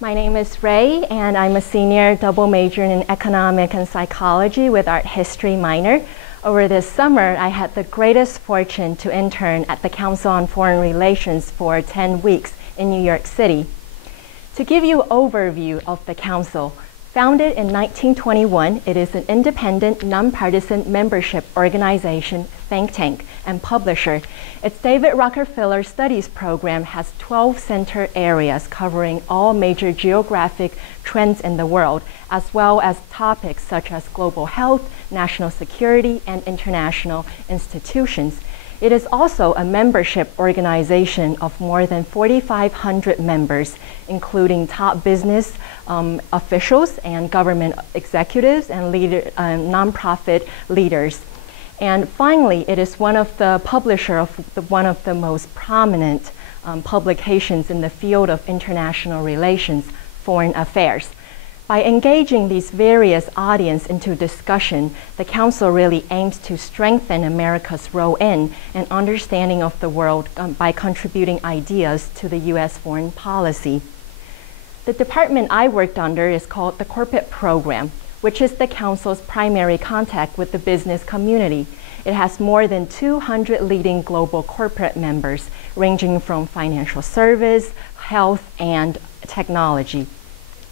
My name is Ray, and I'm a senior double major in economic and psychology with art history minor. Over this summer, I had the greatest fortune to intern at the Council on Foreign Relations for 10 weeks in New York City. To give you an overview of the Council, founded in 1921, it is an independent, nonpartisan membership organization, think tank, and publisher. Its David Rockefeller Studies program has 12 center areas covering all major geographic trends in the world, as well as topics such as global health, national security, and international institutions. It is also a membership organization of more than 4,500 members, including top business officials and government executives and nonprofit leaders. And finally, it is one of the publisher of one of the most prominent publications in the field of international relations, foreign affairs. By engaging these various audiences into discussion, the Council really aims to strengthen America's role in and understanding of the world by contributing ideas to the U.S. foreign policy. The department I worked under is called the Corporate Program, which is the Council's primary contact with the business community. It has more than 200 leading global corporate members, ranging from financial service, health, and technology.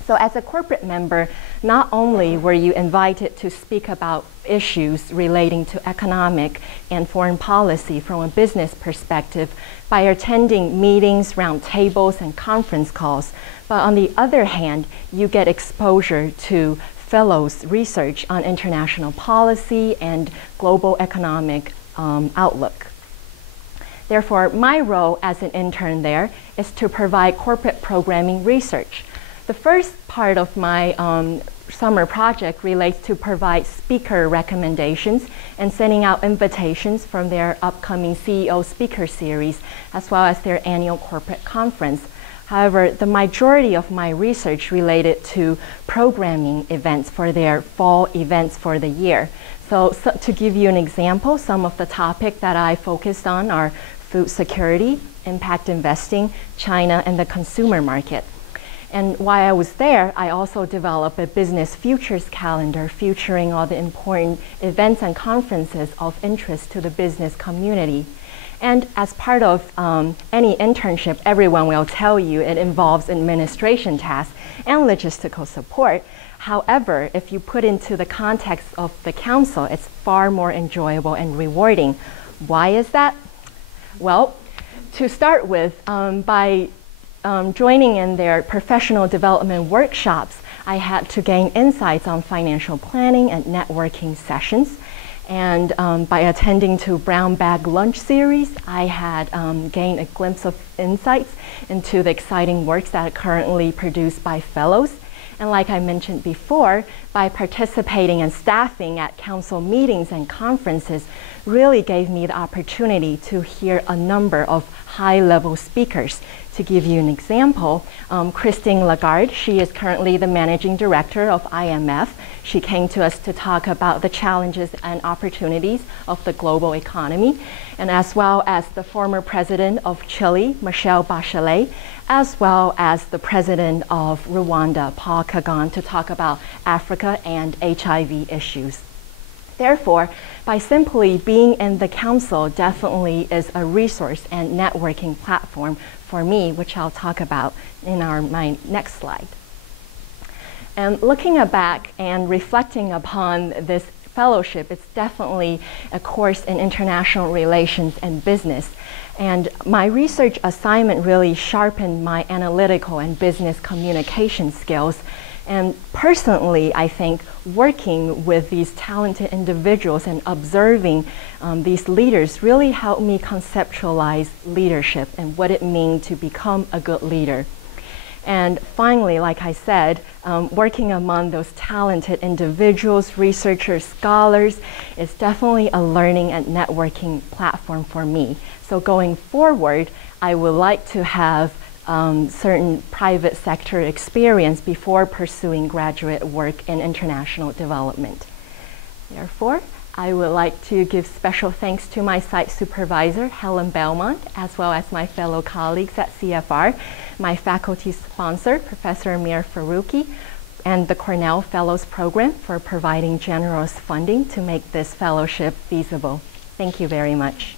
So as a corporate member, not only were you invited to speak about issues relating to economic and foreign policy from a business perspective by attending meetings, roundtables, and conference calls, but on the other hand, you get exposure to fellows' research on international policy and global economic outlook. Therefore, my role as an intern there is to provide corporate programming research. The first part of my summer project relates to provide speaker recommendations and sending out invitations from their upcoming CEO speaker series, as well as their annual corporate conference. However, the majority of my research related to programming events for their fall events for the year. So to give you an example, some of the topics that I focused on are food security, impact investing, China, and the consumer market. And while I was there, I also developed a business futures calendar featuring all the important events and conferences of interest to the business community. And as part of any internship, everyone will tell you it involves administration tasks and logistical support. However, if you put into the context of the Council, it's far more enjoyable and rewarding. Why is that? Well, to start with, by joining in their professional development workshops, I had to gain insights on financial planning and networking sessions. And by attending to Brown Bag Lunch series, I had gained a glimpse of insights into the exciting works that are currently produced by fellows. And like I mentioned before, by participating and staffing at Council meetings and conferences really gave me the opportunity to hear a number of high-level speakers. To give you an example, Christine Lagarde, she is currently the managing director of IMF. She came to us to talk about the challenges and opportunities of the global economy, and as well as the former president of Chile, Michelle Bachelet, as well as the president of Rwanda, Paul Kagame, to talk about Africa and HIV issues. Therefore, by simply being in the Council definitely is a resource and networking platform for me, which I'll talk about in my next slide. And looking back and reflecting upon this fellowship, it's definitely a course in international relations and business. And my research assignment really sharpened my analytical and business communication skills. And personally, I think working with these talented individuals and observing these leaders really helped me conceptualize leadership and what it means to become a good leader. And finally, like I said, working among those talented individuals, researchers, scholars, is definitely a learning and networking platform for me. So going forward, I would like to have certain private sector experience before pursuing graduate work in international development. Therefore, I would like to give special thanks to my site supervisor, Helen Belmont, as well as my fellow colleagues at CFR, my faculty sponsor, Professor Amir Faruqi, and the Cornell Fellows Program for providing generous funding to make this fellowship feasible. Thank you very much.